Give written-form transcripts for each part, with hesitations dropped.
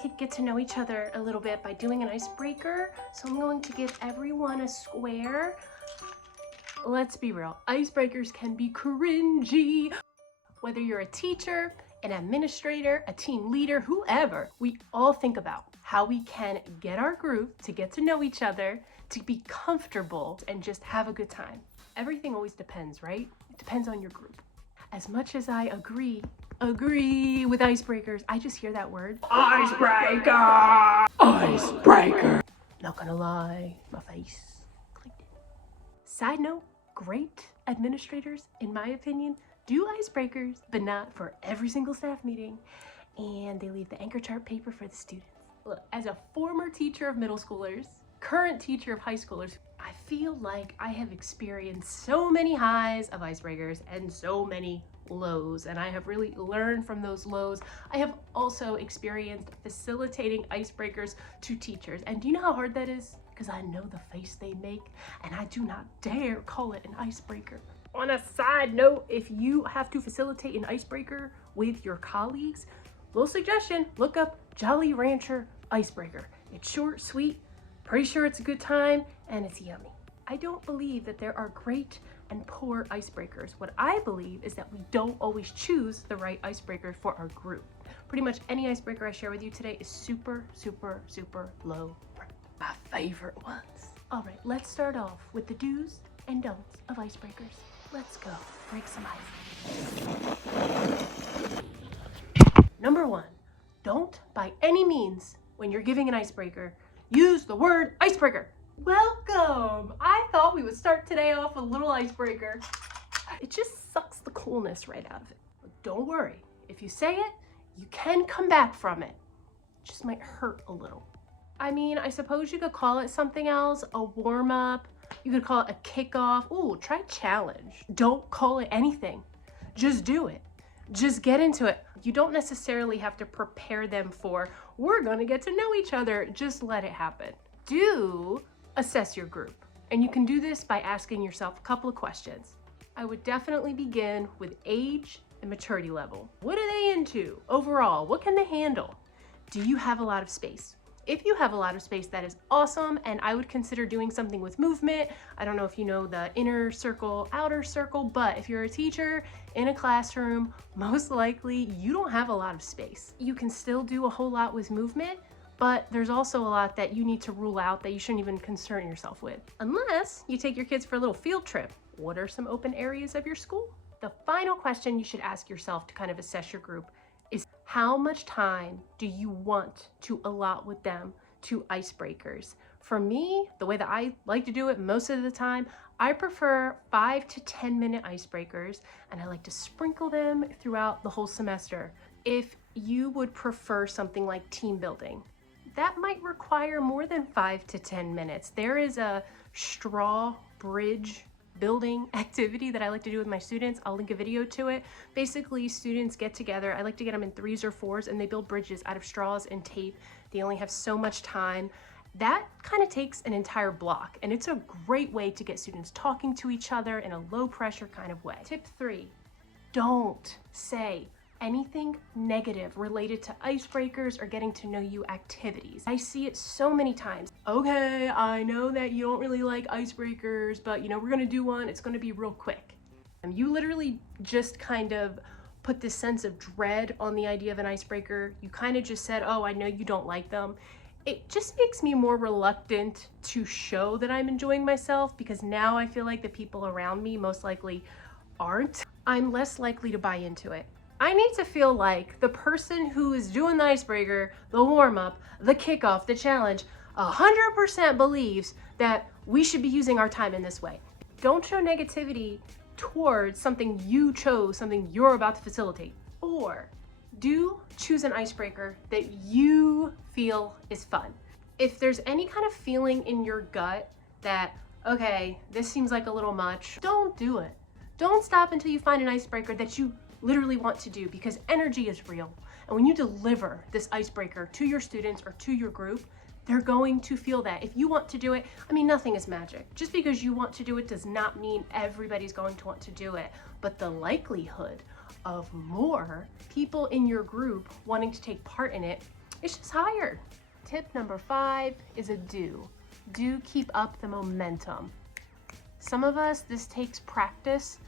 could get to know each other a little bit by doing an icebreaker. So I'm going to give everyone a square. Let's be real, icebreakers can be cringy. Whether you're a teacher, an administrator, a team leader, whoever, we all think about how we can get our group to get to know each other, to be comfortable, and just have a good time. Everything always depends, right? It depends on your group. As much as I agree with icebreakers, I just hear that word, icebreaker, icebreaker. Not gonna lie, my face clicked. Side note, great administrators, in my opinion, do icebreakers, but not for every single staff meeting. And they leave the anchor chart paper for the students. Look, as a former teacher of middle schoolers, current teacher of high schoolers, I feel like I have experienced so many highs of icebreakers and so many lows, and I have really learned from those lows. I have also experienced facilitating icebreakers to teachers, and do you know how hard that is? Because I know the face they make, and I do not dare call it an icebreaker. On a side note, if you have to facilitate an icebreaker with your colleagues, little suggestion, look up Jolly Rancher icebreaker. It's short, sweet, pretty sure it's a good time, and it's yummy. I don't believe that there are great and poor icebreakers. What I believe is that we don't always choose the right icebreaker for our group. Pretty much any icebreaker I share with you today is super, super, super low. My favorite ones. All right, let's start off with the do's and don'ts of icebreakers. Let's go break some ice. Number 1, don't by any means, when you're giving an icebreaker, use the word icebreaker. Welcome! I thought we would start today off with a little icebreaker. It just sucks the coolness right out of it. But don't worry, if you say it, you can come back from it. It just might hurt a little. I mean, I suppose you could call it something else, a warm-up. You could call it a kickoff. Ooh, try challenge. Don't call it anything. Just do it. Just get into it. You don't necessarily have to prepare them for, we're gonna get to know each other. Just let it happen. Do assess your group. And you can do this by asking yourself a couple of questions. I would definitely begin with age and maturity level. What are they into overall? What can they handle? Do you have a lot of space? If you have a lot of space, that is awesome, and I would consider doing something with movement. I don't know if you know the inner circle, outer circle, but if you're a teacher in a classroom, most likely you don't have a lot of space. You can still do a whole lot with movement, but there's also a lot that you need to rule out that you shouldn't even concern yourself with. Unless you take your kids for a little field trip. What are some open areas of your school? The final question you should ask yourself to kind of assess your group is, how much time do you want to allot with them to icebreakers? For me, the way that I like to do it most of the time, I prefer 5 to 10 minute icebreakers, and I like to sprinkle them throughout the whole semester. If you would prefer something like team building, that might require more than 5 to 10 minutes. There is a straw bridge building activity that I like to do with my students. I'll link a video to it. Basically, students get together. I like to get them in 3s or 4s, and they build bridges out of straws and tape. They only have so much time. That kind of takes an entire block, and it's a great way to get students talking to each other in a low pressure kind of way. Tip 3, don't say anything negative related to icebreakers or getting to know you activities. I see it so many times. Okay, I know that you don't really like icebreakers, but you know, we're gonna do one. It's gonna be real quick. And you literally just kind of put this sense of dread on the idea of an icebreaker. You kind of just said, oh, I know you don't like them. It just makes me more reluctant to show that I'm enjoying myself, because now I feel like the people around me most likely aren't. I'm less likely to buy into it. I need to feel like the person who is doing the icebreaker, the warm-up, the kickoff, the challenge, 100% believes that we should be using our time in this way. Don't show negativity towards something you chose, something you're about to facilitate. Or do choose an icebreaker that you feel is fun. If there's any kind of feeling in your gut that, okay, this seems like a little much, don't do it. Don't stop until you find an icebreaker that you literally want to do, because energy is real. And when you deliver this icebreaker to your students or to your group, they're going to feel that. If you want to do it, I mean, nothing is magic. Just because you want to do it does not mean everybody's going to want to do it. But the likelihood of more people in your group wanting to take part in it It's just higher. Tip number 5 is a do. Do keep up the momentum. Some of us, this takes practice.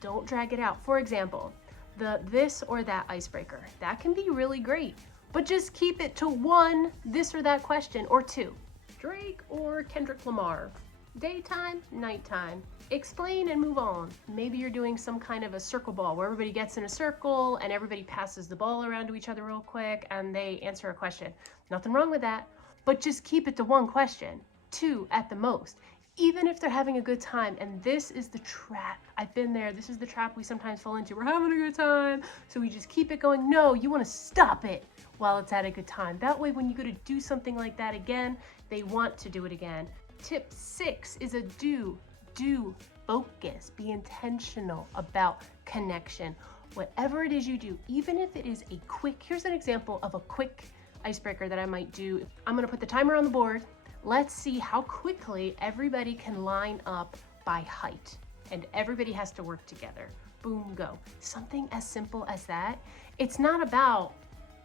Don't drag it out. For example, the this or that icebreaker. That can be really great, but just keep it to 1 this or that question or 2. Drake or Kendrick Lamar. Daytime, nighttime. Explain and move on. Maybe you're doing some kind of a circle ball where everybody gets in a circle and everybody passes the ball around to each other real quick and they answer a question. Nothing wrong with that, but just keep it to 1 question, 2 at the most. Even if they're having a good time, and this is the trap. I've been there. This is the trap we sometimes fall into. We're having a good time, so we just keep it going. No, you want to stop it while it's at a good time. That way, when you go to do something like that again, they want to do it again. Tip 6 is a do. Do focus. Be intentional about connection. Whatever it is you do, even if it is a quick, here's an example of a quick icebreaker that I might do. I'm going to put the timer on the board. Let's see how quickly everybody can line up by height, and everybody has to work together. Boom, go. Something as simple as that. It's not about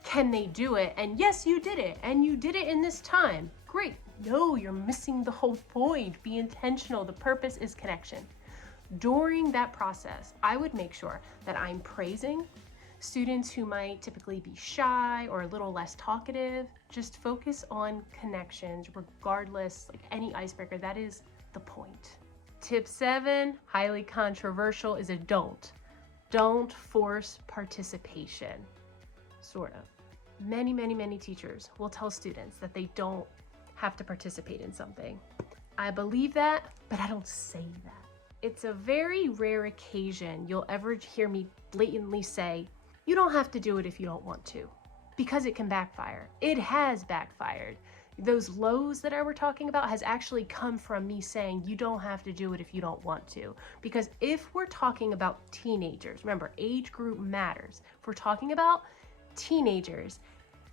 can they do it, and yes, you did it, and you did it in this time. Great. No, you're missing the whole point. Be intentional. The purpose is connection. During that process, I would make sure that I'm praising students who might typically be shy or a little less talkative. Just focus on connections regardless, like any icebreaker. That is the point. Tip 7, highly controversial, is a don't. Don't force participation. Sort of. Many teachers will tell students that they don't have to participate in something. I believe that, but I don't say that. It's a very rare occasion you'll ever hear me blatantly say, you don't have to do it if you don't want to, because it can backfire. It has backfired. Those lows that I were talking about has actually come from me saying you don't have to do it if you don't want to. Because if we're talking about teenagers, remember, age group matters. If we're talking about teenagers,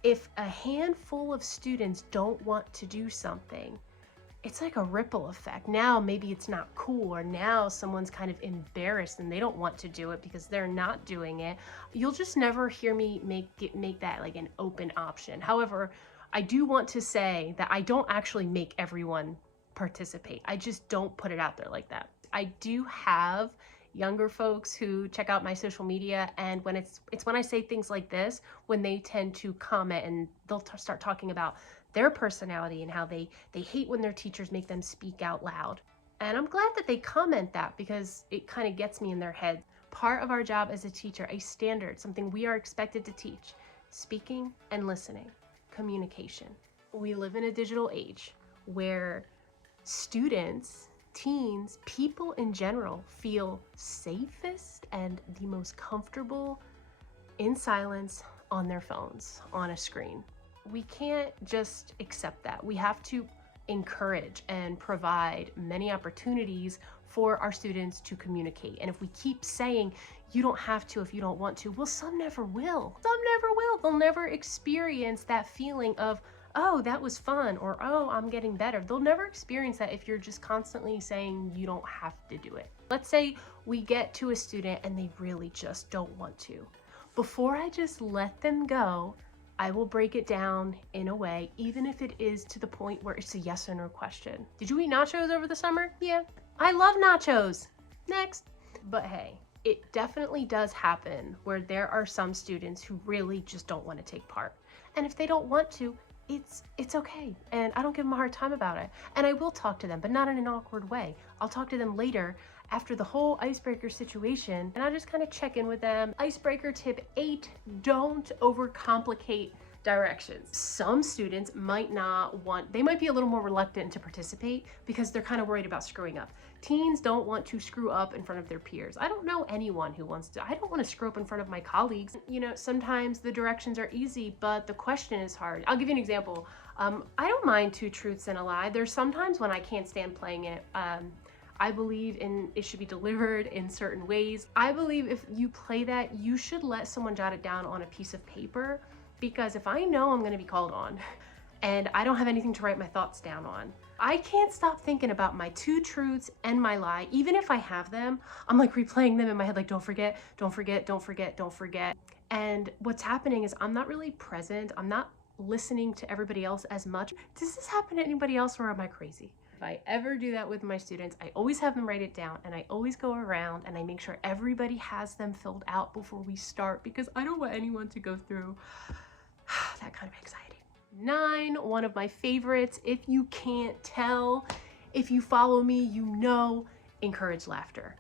if a handful of students don't want to do something, it's like a ripple effect. Now maybe it's not cool, or now someone's kind of embarrassed and they don't want to do it because they're not doing it. You'll just never hear me make that like an open option. However, I do want to say that I don't actually make everyone participate. I just don't put it out there like that. I do have younger folks who check out my social media, and when it's when I say things like this, when they tend to comment and they'll start talking about their personality and how they hate when their teachers make them speak out loud. And I'm glad that they comment that, because it kind of gets me in their head. Part of our job as a teacher, a standard, something we are expected to teach: speaking and listening, communication. We live in a digital age where students, teens, people in general feel safest and the most comfortable in silence on their phones, on a screen. We can't just accept that. We have to encourage and provide many opportunities for our students to communicate. And if we keep saying, you don't have to if you don't want to, well, some never will. Some never will. They'll never experience that feeling of, oh, that was fun, or oh, I'm getting better. They'll never experience that if you're just constantly saying you don't have to do it. Let's say we get to a student and they really just don't want to. Before I just let them go, I will break it down in a way, even if it is to the point where it's a yes or no question. Did you eat nachos over the summer? Yeah. I love nachos. Next. But hey, it definitely does happen where there are some students who really just don't want to take part. And if they don't want to, it's okay. And I don't give them a hard time about it. And I will talk to them, but not in an awkward way. I'll talk to them later after the whole icebreaker situation, and I'll just kind of check in with them. Icebreaker tip 8, don't overcomplicate directions. Some students might not want, they might be a little more reluctant to participate because they're kind of worried about screwing up. Teens don't want to screw up in front of their peers. I don't know anyone who wants to. I don't want to screw up in front of my colleagues. You know, sometimes the directions are easy, but the question is hard. I'll give you an example. I don't mind 2 truths and a lie. There's sometimes when I can't stand playing it. I believe it should be delivered in certain ways. I believe if you play that, you should let someone jot it down on a piece of paper, because if I know I'm going to be called on and I don't have anything to write my thoughts down on, I can't stop thinking about my 2 truths and my lie. Even if I have them, I'm like replaying them in my head, like, don't forget, don't forget, don't forget, don't forget. And what's happening is I'm not really present. I'm not listening to everybody else as much. Does this happen to anybody else, or am I crazy? If I ever do that with my students, I always have them write it down, and I always go around and I make sure everybody has them filled out before we start, because I don't want anyone to go through that kind of anxiety. 9, one of my favorites, if you can't tell, if you follow me, you know, encourage laughter.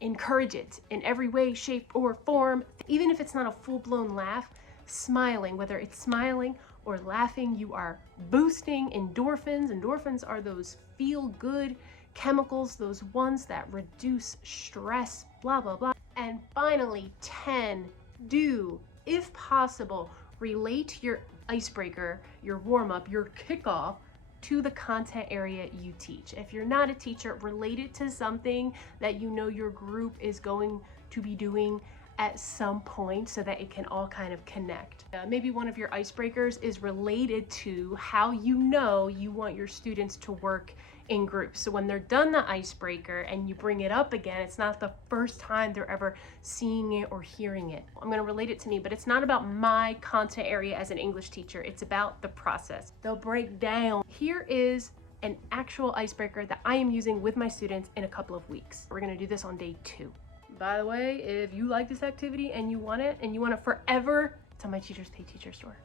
Encourage it in every way, shape, or form. Even if it's not a full-blown laugh, smiling, whether it's smiling or laughing, you are boosting endorphins. Endorphins are those feel-good chemicals, those ones that reduce stress, blah, blah, blah. And finally, 10, do, if possible, relate your icebreaker, your warm-up, your kickoff to the content area you teach. If you're not a teacher, relate it to something that you know your group is going to be doing at some point so that it can all kind of connect. Maybe one of your icebreakers is related to how you know you want your students to work in groups. So when they're done the icebreaker and you bring it up again, it's not the first time they're ever seeing it or hearing it. I'm gonna relate it to me, but it's not about my content area as an English teacher. It's about the process. They'll break down. Here is an actual icebreaker that I am using with my students in a couple of weeks. We're gonna do this on day 2. By the way, if you like this activity and you want it forever, it's on my Teachers Pay Teacher store.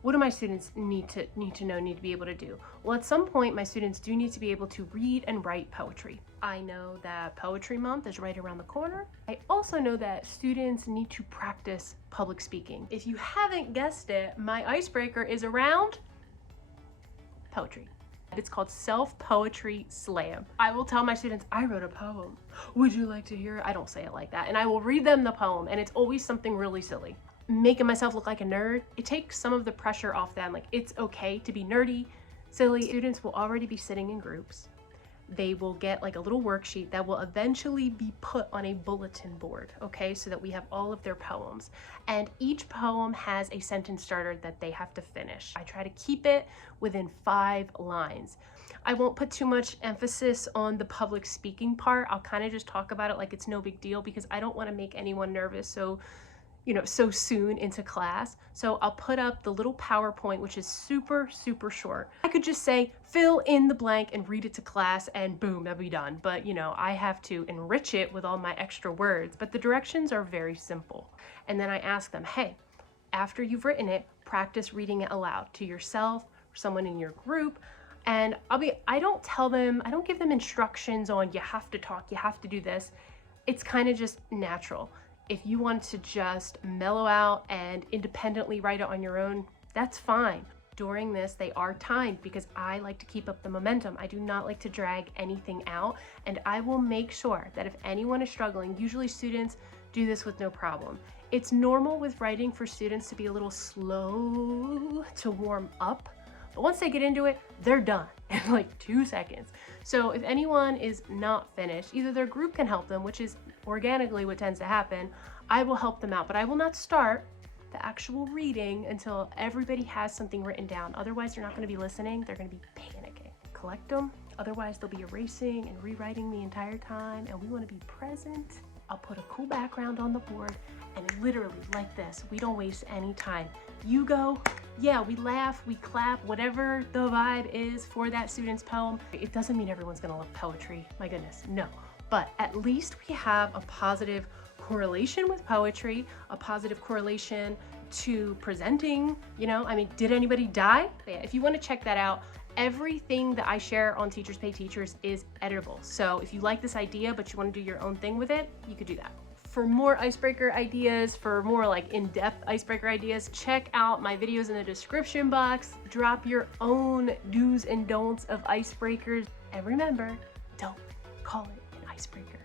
What do my students need to be able to do? Well, at some point, my students do need to be able to read and write poetry. I know that Poetry Month is right around the corner. I also know that students need to practice public speaking. If you haven't guessed it, my icebreaker is around poetry. It's called Self-Poetry Slam. I will tell my students, I wrote a poem. Would you like to hear it? I don't say it like that. And I will read them the poem, and it's always something really silly. Making myself look like a nerd, it takes some of the pressure off them. Like, it's okay to be nerdy, silly. Students will already be sitting in groups. They will get like a little worksheet that will eventually be put on a bulletin board, okay? So that we have all of their poems. And each poem has a sentence starter that they have to finish. I try to keep it within 5 lines. I won't put too much emphasis on the public speaking part. I'll kind of just talk about it like it's no big deal, because I don't want to make anyone nervous so soon into class. So I'll put up the little PowerPoint, which is super, super short. I could just say, fill in the blank and read it to class, and boom, that'll be done. But I have to enrich it with all my extra words, but the directions are very simple. And then I ask them, hey, after you've written it, practice reading it aloud to yourself or someone in your group. And I don't give them instructions on, you have to talk, you have to do this. It's kind of just natural. If you want to just mellow out and independently write it on your own, that's fine. During this, they are timed because I like to keep up the momentum. I do not like to drag anything out, and I will make sure that if anyone is struggling, usually students do this with no problem. It's normal with writing for students to be a little slow to warm up, but once they get into it, they're done in like 2 seconds. So if anyone is not finished, either their group can help them, which is organically what tends to happen. I will help them out, but I will not start the actual reading until everybody has something written down. Otherwise, they're not going to be listening. They're going to be panicking. Collect them. Otherwise, they'll be erasing and rewriting the entire time, and we want to be present. I'll put a cool background on the board, and literally like this, we don't waste any time. You go, yeah, we laugh, we clap, whatever the vibe is for that student's poem. It doesn't mean everyone's gonna love poetry, my goodness, no. But at least we have a positive correlation with poetry, a positive correlation to presenting, did anybody die? Yeah, if you wanna check that out, everything that I share on Teachers Pay Teachers is editable. So if you like this idea, but you wanna do your own thing with it, you could do that. For more icebreaker ideas, for more like in-depth icebreaker ideas, check out my videos in the description box. Drop your own do's and don'ts of icebreakers. And remember, don't call it an icebreaker.